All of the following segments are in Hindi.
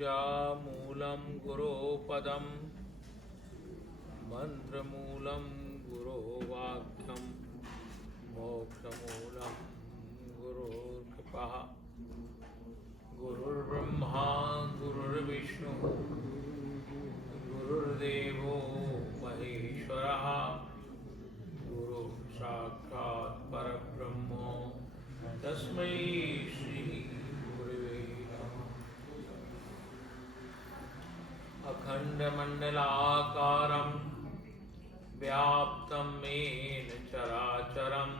मूलं गुरोपदं मन्त्रमूलं गुरोवाक्यं मोक्षमूलं गुरुर्कृपः गुरुर्ब्रह्मा गुरुर्विष्णु गुरुर्देवो महेश्वरः गुरु साक्षात् परब्रह्म तस्मै श्री गुरुवे अखण्डमण्डलाकारं व्याप्तं येन चराचरं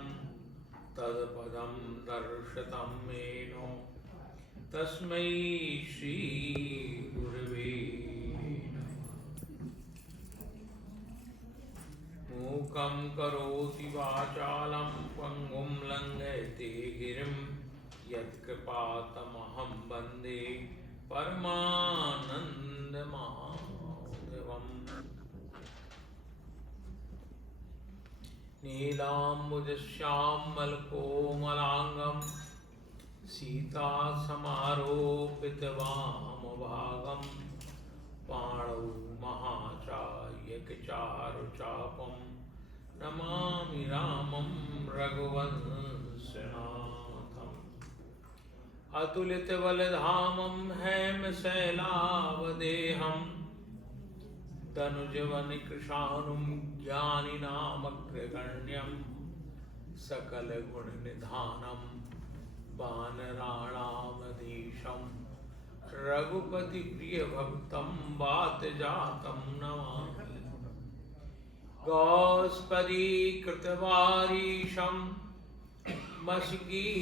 तत्पदं दर्शितं येन तस्मै श्री गुरुवे मूकं करोति वाचालं पङ्गुं लङ्घयते गिरिं यत्कृपातमहं वन्दे परमानन्दमाधवम् नीलाम्बुजश्यामलकोमलाङ्गं सीतासमारोपितवामभागं पाणौ महाचायकचारुचापं नमामि रामं रघुवंशनाथम् अतुलितबलधामं हेमशैलावदेहं तनुजवनिकृशानुं ज्ञानिनामग्रगण्यं सकलगुणनिधानं वानराणामधीशं रघुपतिप्रियभक्तं वातजातं नमामि गोस्पदीकृतवारीशं मशकीकृतराक्षसं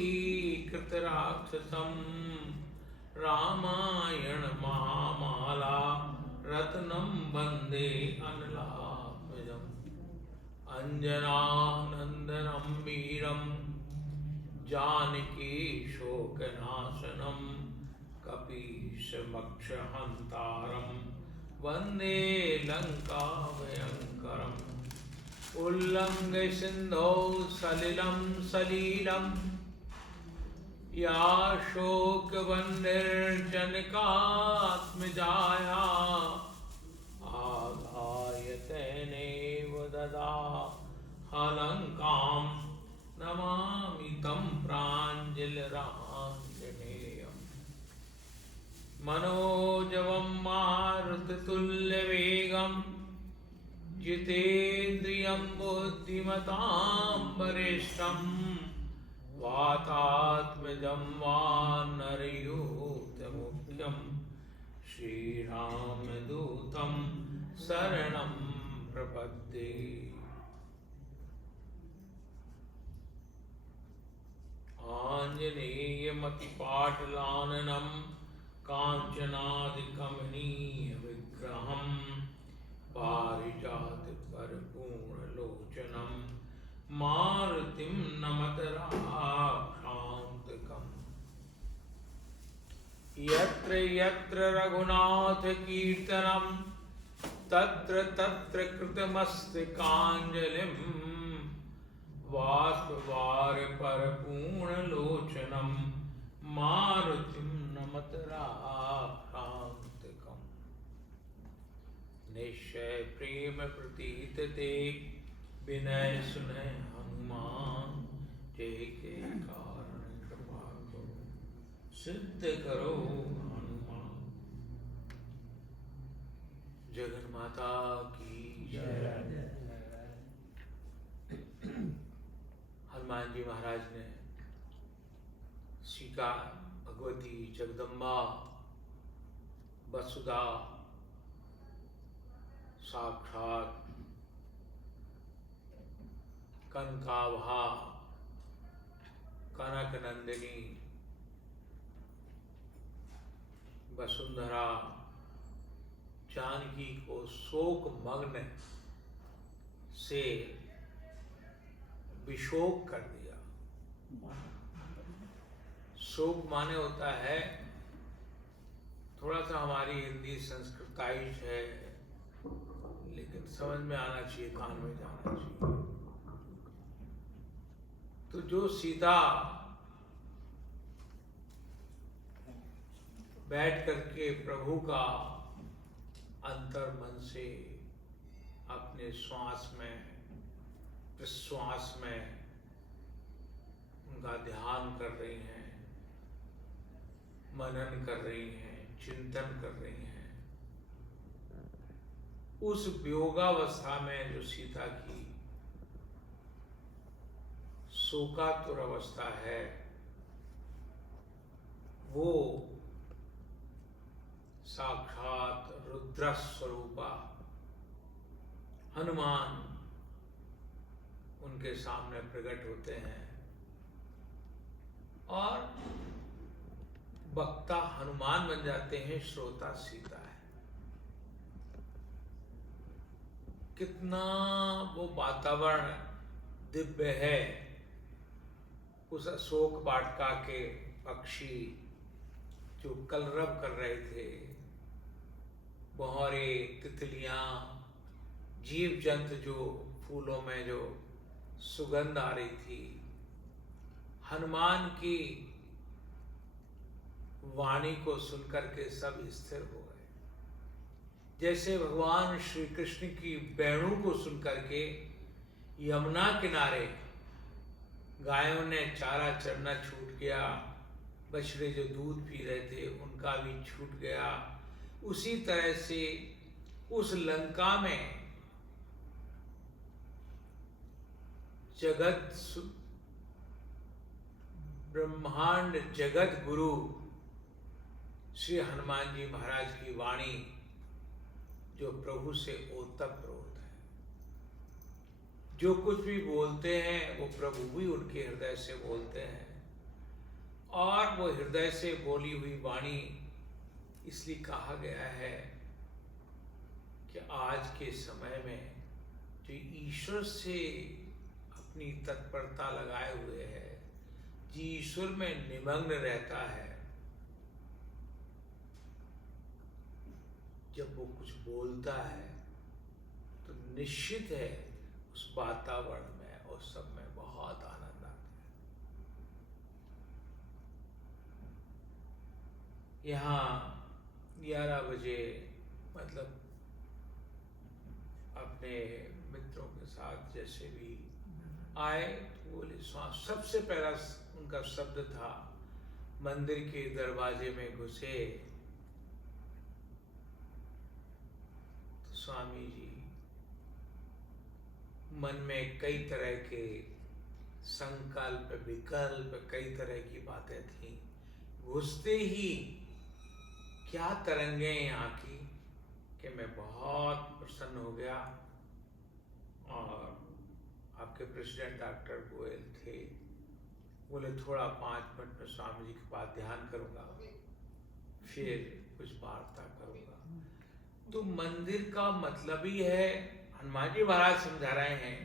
रामायण महामाला रत्नं वन्दे अनलात्मजम् अञ्जनानन्दनं वीरं जानकी शोकनाशनं कपीशमक्षहन्तारं वन्दे लङ्काभयङ्करम् उल्लङ्घ्य सिन्धौ सलिलं सलीलं या शोकवह्निर्जनकात्मजाया आदाय तेनैव ददाहलङ्कां नमामि तं प्राञ्जलिराञ्जनेयम् मनोजवं मारुततुल्यवेगं जितेन्द्रियं बुद्धिमतां वरिष्ठं वातात्मजं वानरयूथमुख्यं श्रीरामदूतं शरणं प्रपद्ये। आञ्जनेयमतिपाटलाननं काञ्चनादिकमनीयविग्रहं पारिजातपरिपूर्णलोचनं मारुतिं नमत राक्षान्तकम् यत्र यत्र रघुनाथकीर्तनं तत्र तत्र कृतमस्तकाञ्जलिं बाष्पवारपरिपूर्णलोचनं मारुतिं नमत राक्षान्तकम् निश्चय प्रेम प्रतीत ते विनय सुनय हनुमान जय के कारण कृपा करो सिद्ध करो हनुमान। जगन माता की जय। हनुमान जी महाराज ने सीता भगवती जगदम्बा वसुधा साक्षात कनकाभा कनक नंदिनी वसुंधरा जानकी को शोक मग्न से विशोक कर दिया। शोक माने होता है, थोड़ा सा हमारी हिंदी संस्कृताइश है, लेकिन समझ में आना चाहिए, कान में जाना चाहिए। तो जो सीता बैठ करके प्रभु का अंतर मन से अपने श्वास में प्रश्वास में उनका ध्यान कर रही हैं, मनन कर रही हैं, चिंतन कर रही हैं। उस योगावस्था में जो सीता की शोकातुर अवस्था है, वो साक्षात रुद्र स्वरूपा हनुमान उनके सामने प्रकट होते हैं और वक्ता हनुमान बन जाते हैं, श्रोता सीता है। कितना वो वातावरण दिव्य है। उस अशोक वाटिका के पक्षी जो कलरव कर रहे थे, भौरे, तितलियां, जीव जंतु जो फूलों में जो सुगंध आ रही थी, हनुमान की वाणी को सुनकर के सब स्थिर हो गए। जैसे भगवान श्री कृष्ण की वेणु को सुनकर के यमुना किनारे गायों ने चारा चरना छूट गया, बछड़े जो दूध पी रहे थे उनका भी छूट गया, उसी तरह से उस लंका में जगत ब्रह्मांड जगत गुरु श्री हनुमान जी महाराज की वाणी जो प्रभु से ओतप्रोत है, जो कुछ भी बोलते हैं वो प्रभु भी उनके हृदय से बोलते हैं। और वो हृदय से बोली हुई वाणी इसलिए कहा गया है कि आज के समय में जो ईश्वर से अपनी तत्परता लगाए हुए है, जो ईश्वर में निमग्न रहता है, जब वो कुछ बोलता है तो निश्चित है उस वातावरण में और सब में बहुत आनंद आता है। यहाँ 11 बजे मतलब अपने मित्रों के साथ जैसे भी आए तो बोले सबसे पहला उनका शब्द था, मंदिर के दरवाजे में घुसे तो स्वामी जी मन में कई तरह के संकल्प विकल्प, कई तरह की बातें थी। घुसते ही क्या तरंगे यहाँ की कि मैं बहुत प्रसन्न हो गया। और आपके प्रेसिडेंट डॉक्टर गोयल थे, बोले थोड़ा 5 मिनट में स्वामी जी के पास ध्यान करूँगा, फिर कुछ वार्ता करूँगा। तो मंदिर का मतलब ही है, हनुमान जी महाराज समझा रहे हैं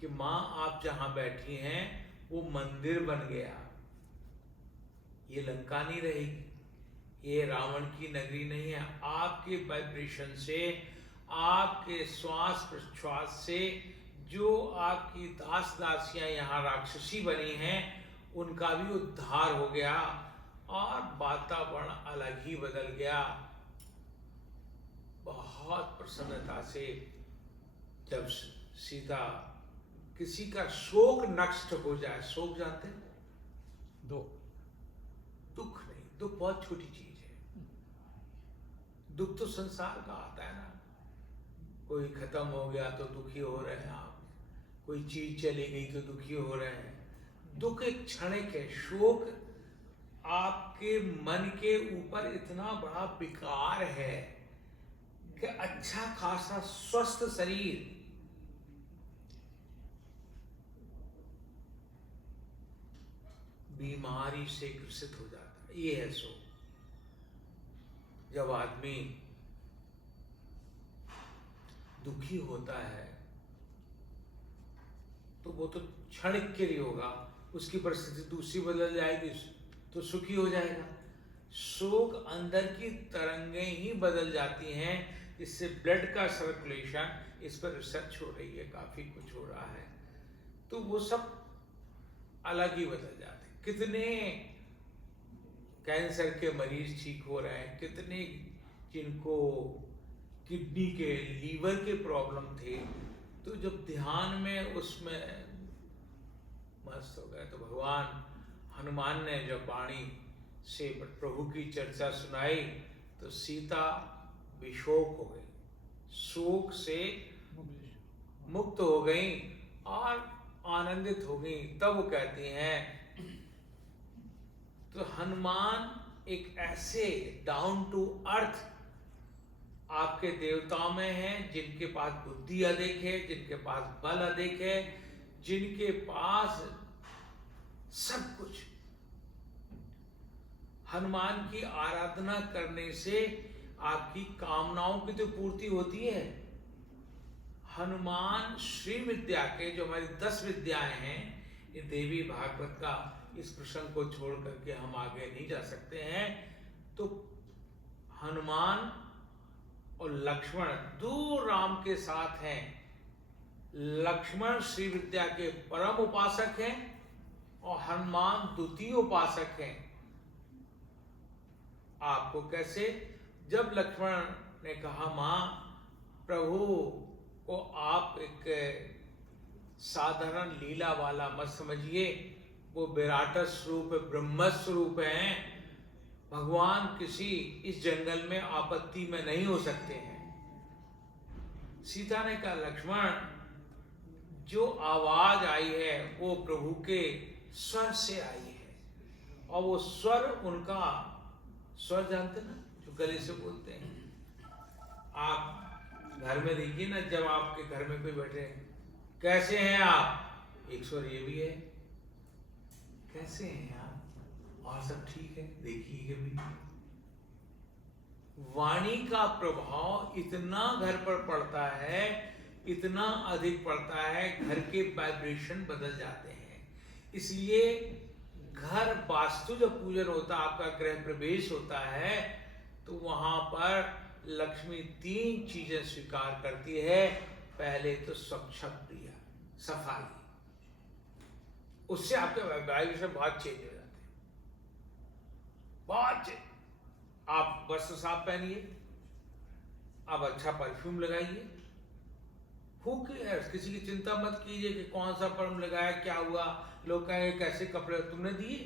कि माँ आप जहाँ बैठी हैं वो मंदिर बन गया, ये लंका नहीं रहेगी, ये रावण की नगरी नहीं है। आपके वाइब्रेशन से, आपके श्वास प्रश्वास से जो आपकी दास दासियां यहाँ राक्षसी बनी हैं उनका भी उद्धार हो गया और वातावरण अलग ही बदल गया। बहुत प्रसन्नता से जब सीता किसी का शोक नष्ट हो जाए, शोक जानते हैं, दुख नहीं, दुख बहुत छोटी चीज है। दुख तो संसार का आता है ना, कोई खत्म हो गया तो दुखी हो रहे हैं आप, कोई चीज चली गई तो दुखी हो रहे हैं। दुख एक क्षणिक है, शोक आपके मन के ऊपर इतना बड़ा विकार है कि अच्छा खासा स्वस्थ शरीर बीमारी से ग्रसित हो जाता है। ये है शोक। जब आदमी दुखी होता है तो वो तो क्षणिक के लिए होगा, उसकी परिस्थिति दूसरी बदल जाएगी तो सुखी हो जाएगा। शोक अंदर की तरंगें ही बदल जाती हैं, इससे ब्लड का सर्कुलेशन, इस पर रिसर्च हो रही है, काफी कुछ हो रहा है, तो वो सब अलग ही बदल जाते। कितने कैंसर के मरीज ठीक हो रहे हैं, कितने जिनको किडनी के, लीवर के प्रॉब्लम थे, तो जब ध्यान में उसमें मस्त हो गए तो भगवान हनुमान ने जब वाणी से प्रभु की चर्चा सुनाई तो सीता विशोक हो गई, शोक से मुक्त हो गई और आनंदित हो गई। तब वो कहती हैं, तो हनुमान एक ऐसे डाउन टू अर्थ आपके देवताओं में हैं जिनके पास बुद्धि अधिक है, जिनके पास बल अधिक है, जिनके पास सब कुछ। हनुमान की आराधना करने से आपकी कामनाओं की तो पूर्ति होती है। हनुमान श्री विद्या के, जो हमारी 10 विद्याएं हैं, ये देवी भागवत का इस प्रसंग को छोड़ करके हम आगे नहीं जा सकते हैं। तो हनुमान और लक्ष्मण दो राम के साथ हैं। लक्ष्मण श्री विद्या के परम उपासक हैं और हनुमान द्वितीय उपासक हैं। आपको कैसे? जब लक्ष्मण ने कहा, मां प्रभु को आप एक साधारण लीला वाला मत समझिए, वो विराट स्वरूप ब्रह्म स्वरूप हैं, भगवान किसी इस जंगल में आपत्ति में नहीं हो सकते हैं। सीता ने कहा, लक्ष्मण जो आवाज आई है वो प्रभु के स्वर से आई है, और वो स्वर उनका स्वर जानते ना, जो गले से बोलते हैं। आप घर में देखिए ना, जब आपके घर में कोई बैठे, कैसे हैं आप, एक स्वर ये भी है, कैसे हैं आप, और सब ठीक है, देखिए भी। वाणी का प्रभाव इतना घर पर पड़ता है, इतना अधिक पड़ता है, घर के वाइब्रेशन बदल जाते हैं। इसलिए घर वास्तु जब पूजन होता है, आपका गृह प्रवेश होता है, तो वहां पर लक्ष्मी 3 चीजें स्वीकार करती है। पहले तो स्वच्छ प्रिय, सफाई, उससे आपके वाइब्रेशन बहुत चेंज हो जाते हैं, बहुत चेंज। आप वस्त्र साफ पहनिए, आप अच्छा परफ्यूम लगाइए, किसी की चिंता मत कीजिए कि कौन सा परफ्यूम लगाया, क्या हुआ, लोग कहेंगे कैसे कपड़े तुमने दिए।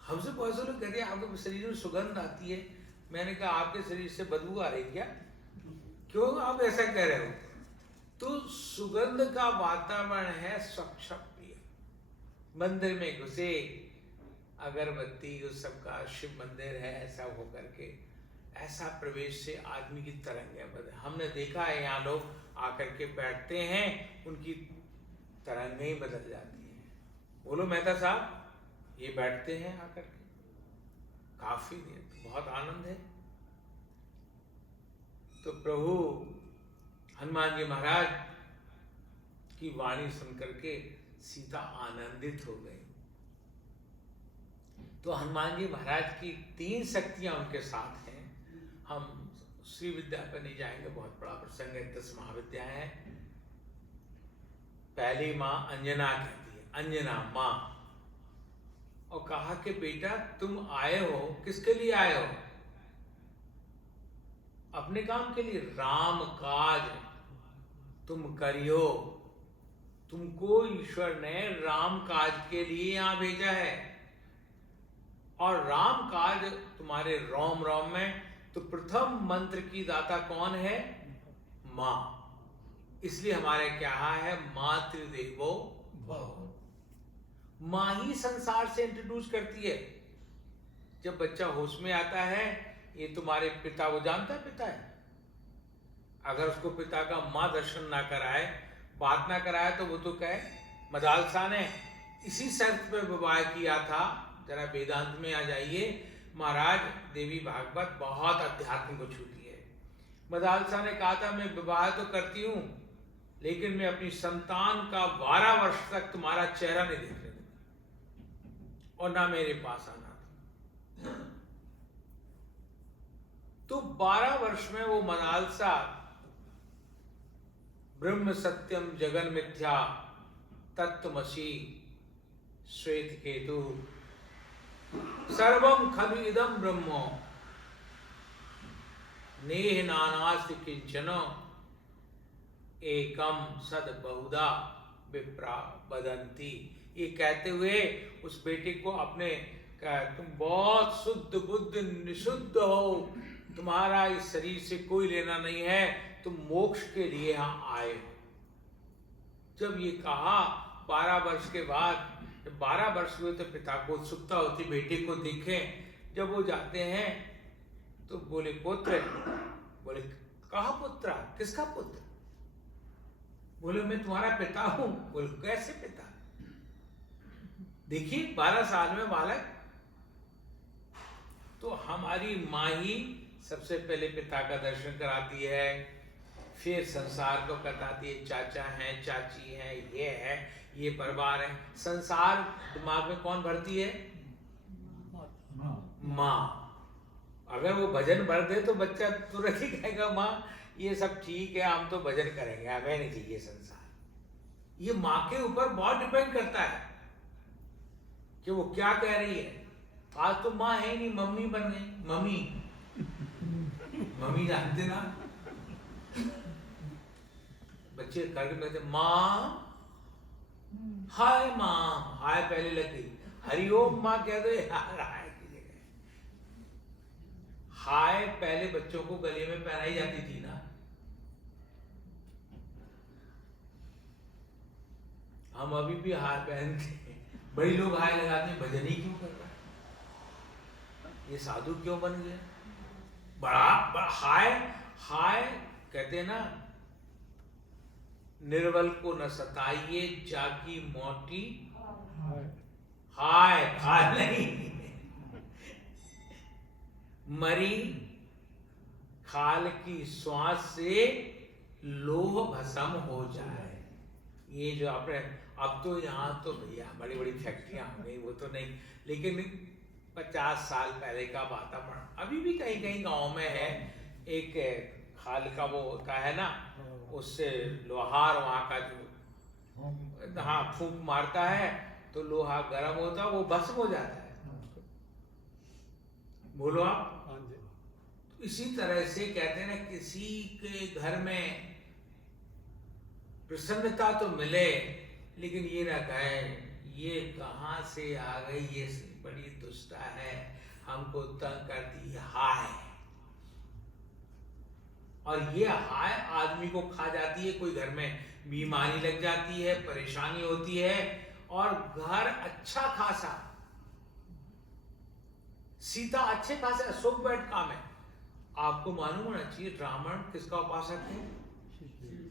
हमसे बहुत से लोग कहते हैं आपके शरीर में सुगंध आती है। मैंने कहा, आपके शरीर से बदबू आ रही क्या, क्यों आप ऐसा कह रहे हो? तो सुगंध का वातावरण है स्वच्छ प्रिय। मंदिर में घुसे, अगरबत्ती, उस सबका शिव मंदिर है, ऐसा होकर के ऐसा प्रवेश से आदमी की तरंगें बदल। हमने देखा है यहाँ लोग आकर के बैठते हैं, उनकी तरंगें ही बदल जाती हैं। बोलो मेहता साहब, ये बैठते हैं आकर के, काफी देर, बहुत आनंद है। तो प्रभु हनुमान जी महाराज की वाणी सुनकर के सीता आनंदित हो गई। तो हनुमान जी महाराज की 3 शक्तियां उनके साथ हैं। हम श्री विद्या पर नहीं जाएंगे, बहुत बड़ा प्रसंग है, 10 महाविद्याएं हैं। पहली माँ अंजना कहती है, अंजना माँ, और कहा कि बेटा तुम आए हो, किसके लिए आए हो? अपने काम के लिए। राम काज तुम करियो, तुमको ईश्वर ने राम काज के लिए यहां भेजा है, और राम काज तुम्हारे रोम रोम में। तो प्रथम मंत्र की दाता कौन है? मां। इसलिए हमारे क्या है, मातृदेवो भव। मां ही संसार से इंट्रोड्यूस करती है। जब बच्चा होश में आता है, ये तुम्हारे पिता, वो जानता है पिता है, अगर उसको पिता का मां दर्शन ना कराए, बात ना कराए, तो वो तो कहे मदालसा ने इसी शर्त पे विवाह किया था। जरा वेदांत में आ जाइए महाराज, देवी भागवत बहुत अध्यात्म को छूती है। मदालसा ने कहा था, मैं विवाह तो करती हूं, लेकिन मैं अपनी संतान का 12 वर्ष तक तुम्हारा चेहरा नहीं देखने दूंगी, और ना मेरे पास आना। तो 12 वर्ष में वो मदालसा ब्रह्म सत्यम जगन मिथ्या तत्वमसि श्वेत केतु सर्वम खलु इदम ब्रह्मो नेह नानास्ति किंचन एकम सद बहुधा विप्रा वदंती। ये कहते हुए उस बेटे को अपने तुम बहुत शुद्ध बुद्ध निशुद्ध हो, तुम्हारा इस शरीर से कोई लेना नहीं है, तुम मोक्ष के लिए यहाँ आए हो। जब ये कहा 12 वर्ष के बाद, जब 12 वर्ष हुए तो पिता को उत्सुकता होती बेटे को देखें। जब वो जाते हैं तो बोले पुत्र, बोले कहा पुत्र, किसका पुत्र? बोले मैं तुम्हारा पिता हूं। बोले कैसे पिता? देखिए 12 साल में बालक। तो हमारी माँ ही सबसे पहले पिता का दर्शन कराती है, फिर संसार को बताती है, चाचा हैं, चाची हैं, ये है, ये परिवार है। संसार दिमाग में कौन भरती है? माँ। अगर वो भजन भर दे तो बच्चा तुरंत ही कहेगा माँ ये सब ठीक है, हम तो भजन करेंगे, हमें नहीं चाहिए संसार। ये माँ के ऊपर बहुत डिपेंड करता है कि वो क्या कह रही है। आज तो माँ है नहीं, मम्मी बन गई। मम्मी जानते ना, बच्चे करके कहते माँ, हाय माँ, हाय पहले लग गई, हरिओम माँ कह दो यार, हाय की जगह हाय पहले बच्चों को गले में पहनाई जाती थी ना। हम अभी भी हाय पहनते हैं, बड़ी लोग हाय लगाते हैं, भजन ही क्यों कर रहा है? ये साधु क्यों बन गया? बड़ा हाय हाय कहते हैं ना, निर्बल को न सताइए जाकी मोटी हाय हाय नहीं, मरी खाल की श्वास से लोह भस्म हो जाए। ये जो आपने, अब तो यहाँ तो भैया बड़ी बड़ी फैक्ट्रियां हो गई, वो तो नहीं, लेकिन 50 साल पहले का वातावरण अभी भी कहीं कहीं गांव में है। एक खाल का वो होता है ना, उससे लोहार वहाँ का जो हाँ फूंक मारता है तो लोहा गर्म होता है, वो भस्म हो जाता है। बोलो आप। इसी तरह से कहते हैं ना, किसी के घर में प्रसन्नता तो मिले लेकिन ये ना कहे ये कहाँ से आ गई, ये बड़ी दुष्टा है, हमको तंग करती है, हाय। और ये हाय आदमी को खा जाती है। कोई घर में बीमारी लग जाती है, परेशानी होती है, और घर अच्छा खासा सीता अच्छे खासे सुख बैठ काम है। आपको मालूम होना चाहिए रावण किसका उपासक है?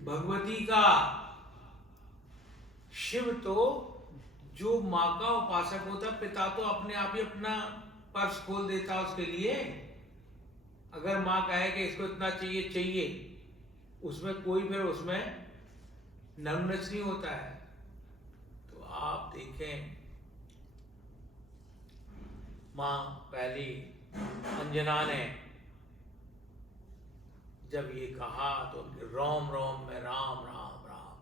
भगवती का। शिव तो जो माँ का उपासक होता, पिता तो अपने आप ही अपना पर्स खोल देता उसके लिए। अगर माँ कहे कि इसको इतना चाहिए चाहिए, उसमें कोई फिर उसमें नमनच नहीं होता है। तो आप देखें माँ पहली अंजना ने जब ये कहा तो उनके रोम रोम में राम राम राम राम।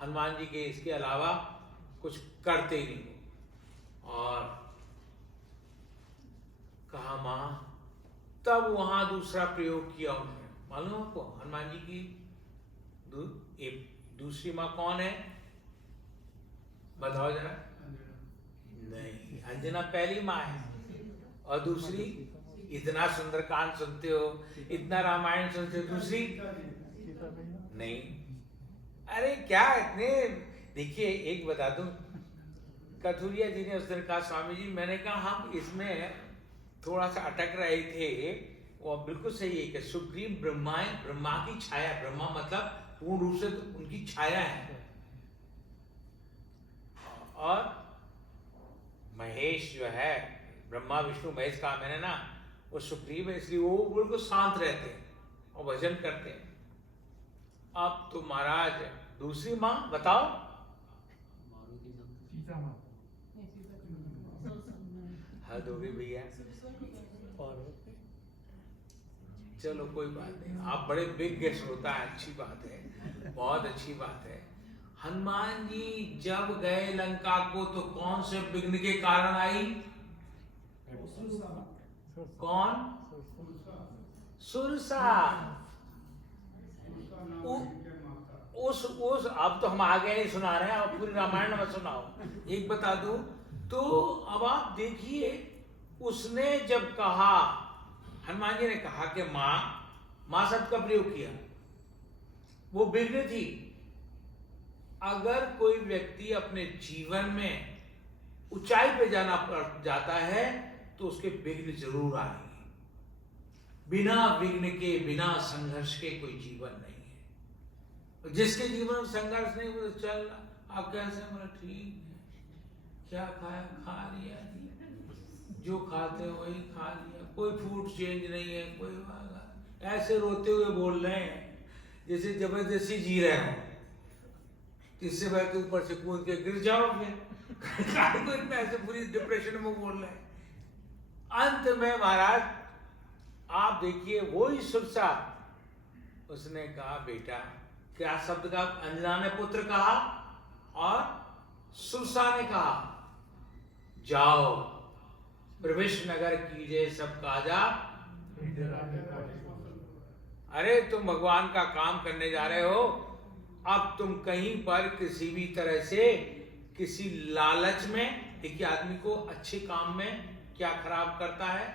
हनुमान जी के इसके अलावा कुछ करते ही नहीं। और कहा माँ, तब वहां दूसरा प्रयोग किया उन्होंने। मालूम आपको हनुमान जी की दूसरी माँ कौन है? बताओ जरा। नहीं, अंजना पहली माँ है। और दूसरी, इतना सुंदरकांड सुनते हो, इतना रामायण सुनते हो, दूसरी नहीं। अरे क्या इतने, देखिए एक बता दूं, कथुरिया जी ने उस दिन कहा स्वामी जी, मैंने कहा हम इसमें थोड़ा सा अटक रहे थे। वो बिल्कुल सही है कि सुग्रीव ब्रह्मा की छाया, ब्रह्मा मतलब पूर्ण रूप से तो उनकी छाया है। और महेश जो है, ब्रह्मा विष्णु महेश कहा मैंने ना, वो सुग्रीव है, इसलिए वो बिल्कुल शांत रहते हैं और भजन करते हैं। अब तो महाराज दूसरी माँ बताओ। हद हो गई भैया। चलो कोई बात नहीं, आप बड़े बिग गेस्ट होता है, अच्छी बात है, बहुत अच्छी बात है। हनुमान जी जब गए लंका को तो कौन से विघ्न के कारण आई? कौन? सुरसा। उस अब तो हम आगे नहीं सुना रहे हैं, अब पूरी रामायण में सुनाओ। एक बता दूं तो अब आप देखिए, उसने जब कहा, हनुमान जी ने कहा कि मां शब्द का प्रयोग किया, वो विघ्न थी। अगर कोई व्यक्ति अपने जीवन में ऊंचाई पे जाता है तो उसके विघ्न जरूर आएंगे। बिना विघ्न के, बिना संघर्ष के कोई जीवन नहीं है। जिसके जीवन में संघर्ष नहीं, वो चल आप कैसे, बोला ठीक है, क्या खाया खा लिया, जो खाते हैं वही खा लिया, कोई फूड चेंज नहीं है, कोई ऐसे रोते हुए बोल रहे हैं जैसे जबरदस्ती जी रहे हो, इससे भाई के ऊपर से कूद के गिर जाओगे। ऐसे पूरी डिप्रेशन में बोल रहे हैं। अंत में महाराज आप देखिए, वो ही सुरसा, उसने कहा बेटा, क्या शब्द का? अंजना ने पुत्र कहा और सुरसा ने कहा जाओ प्रविष्ट नगर कीजिए सब काजा। अरे तुम भगवान का काम करने जा रहे हो, अब तुम कहीं पर किसी भी तरह से किसी लालच में, देखिए आदमी को अच्छे काम में क्या खराब करता है?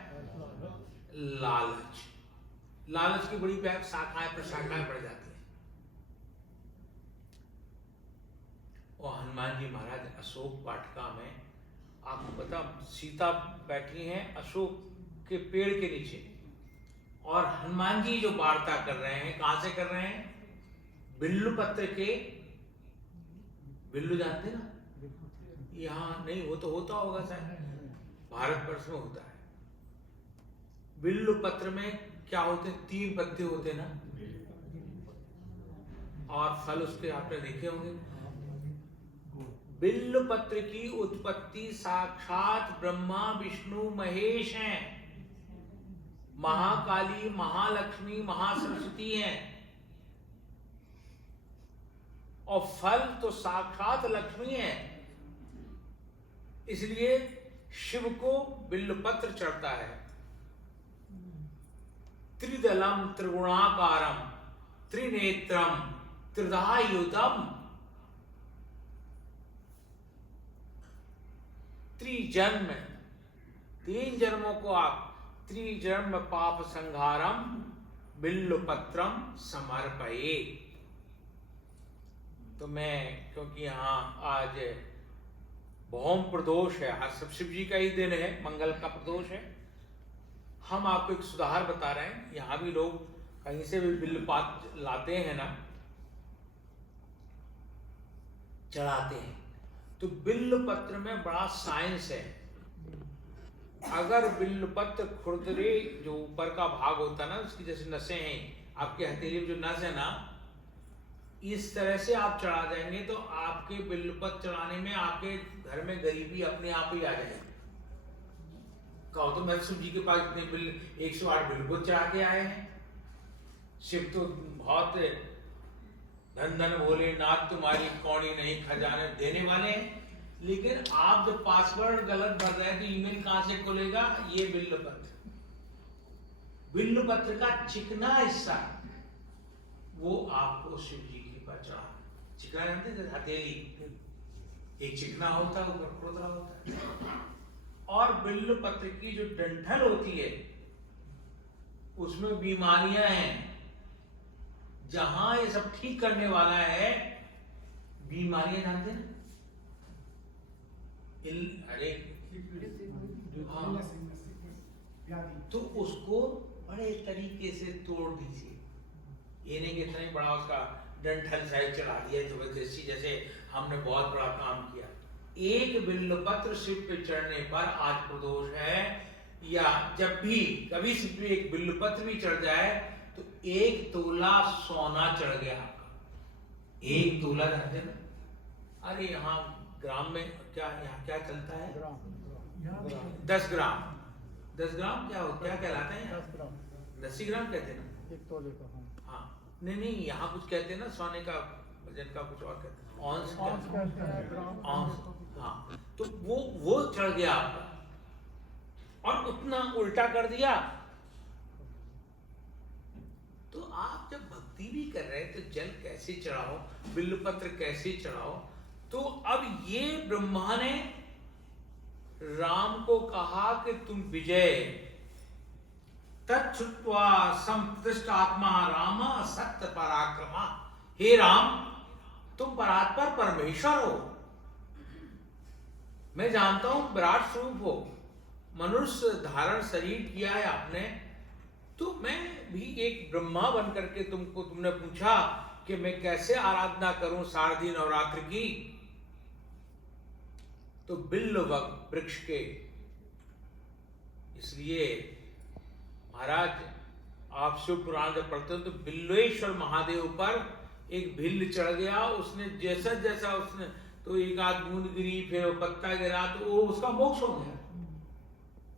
लालच। लालच की बड़ी शाखाएं प्रशाखाएं बढ़ जाती हैं। और हनुमान जी महाराज अशोक वाटिका में, आपको पता, सीता बैठी हैं अशोक के पेड़ के नीचे, और हनुमान जी जो वार्ता कर रहे हैं, कहां से कर रहे हैं? बिल्लु पत्र के, बिल्लु जानते ना, यहाँ नहीं, वो तो होता होगा शायद, भारतवर्ष में होता है। बिल्लु पत्र में क्या होते हैं? 3 पत्ते होते ना, और फल उसके आपने देखे होंगे। बिल्व पत्र की उत्पत्ति साक्षात ब्रह्मा विष्णु महेश हैं, महाकाली, महालक्ष्मी, महासरस्वती हैं, और फल तो साक्षात लक्ष्मी है। इसलिए शिव को बिल्व पत्र चढ़ता है। त्रिदलम त्रिगुणाकारम त्रिनेत्रम त्रिधायुधम, त्रिजन्म, 3 जन्मों को आप, त्रिजन्म पाप संहारम बिल्व पत्रम समर्पये। तो मैं, क्योंकि यहाँ आज भौम प्रदोष है, आज सब शिव जी का ही दिन है, मंगल का प्रदोष है, हम आपको एक सुधार बता रहे हैं। यहाँ भी लोग कहीं से भी बिल्व पात लाते हैं ना, चढ़ाते हैं, तो बिल्व पत्र में बड़ा साइंस है। अगर बिल्व पत्र खुरदरे, जो ऊपर का भाग होता है ना, उसकी जैसे नसें हैं, आपके हथेली में जो नस है ना, इस तरह से आप चढ़ा देंगे तो आपके बिल्व पत्र चढ़ाने में आपके घर में गरीबी अपने आप ही आ जाएगी। कहो तो मैं शिव जी के पास इतने 108 बिल्व पत्र चढ़ा के आए हैं। शिव तो बहुत धन धन भोले नाथ तुम्हारी कौड़ी नहीं खजाने देने वाले हैं, लेकिन आप जब पासवर्ड गलत भर रहे हैं तो ईमेल कहां से खुलेगा? ये बिल्व पत्र, बिल्व पत्र का चिकना हिस्सा वो आपको शिव जी के पास चढ़ा। चिकना जानते हैं? हथेली एक चिकना होता है, ऊपर खुरदरा होता है, और बिल्व पत्र की जो डंठल होती है उसमें बीमारियां हैं। जहां ये सब ठीक करने वाला है, बीमारियां जानते हैं? अरे हाँ, तो उसको बड़े तरीके से तोड़ दीजिए। ये नहीं कि इतना ही बड़ा उसका डंठल साइड चढ़ा दिया जबरदस्ती, जैसे हमने बहुत बड़ा काम किया। एक बिल्व पत्र शिव पे चढ़ने पर आज प्रदोष है, या जब भी कभी शिव पे एक बिल्व पत्र भी चढ़ जाए तो 1 तोला सोना चढ़ गया आपका। 1 तोला जानते ना? अरे यहाँ ग्राम में क्या, यहाँ क्या चलता है? 10 ग्राम। 10 ग्राम क्या हो, क्या कहलाते हैं? 10 ग्राम कहते हैं ना, 1 तोले का। हाँ, नहीं, यहाँ कुछ कहते हैं ना, सोने का वजन का कुछ और कहते हैं, औंस कहते हैं, औंस। हाँ, तो वो चढ़ गया आपका। और उतना उल्टा कर दिया। तो आप जब भक्ति भी कर रहे हैं तो जल कैसे चढ़ाओ, बिल्वपत्र कैसे चढ़ाओ? तो अब ये ब्रह्मा ने राम को कहा कि तुम विजय, तच्छ्रुत्वा संप्रतिष्ठ आत्मा राम सत्य पराक्रमा। हे राम, तुम परात्पर परमेश्वर हो, मैं जानता हूं विराट स्वरूप हो, मनुष्य धारण शरीर किया है आपने, तो मैं भी एक ब्रह्मा बन करके तुमने पूछा कि मैं कैसे आराधना करूं शारदीय नवरात्र की। तो बिल्व वृक्ष के, इसलिए महाराज आप शिव पुराण जब पढ़ते हो तो बिल्वेश्वर महादेव पर एक भिल्ल चढ़ गया, उसने जैसा जैसा उसने तो एक आध बूंद गिरी, फिर वो पत्ता गिरा, तो वो उसका मोक्ष हो गया।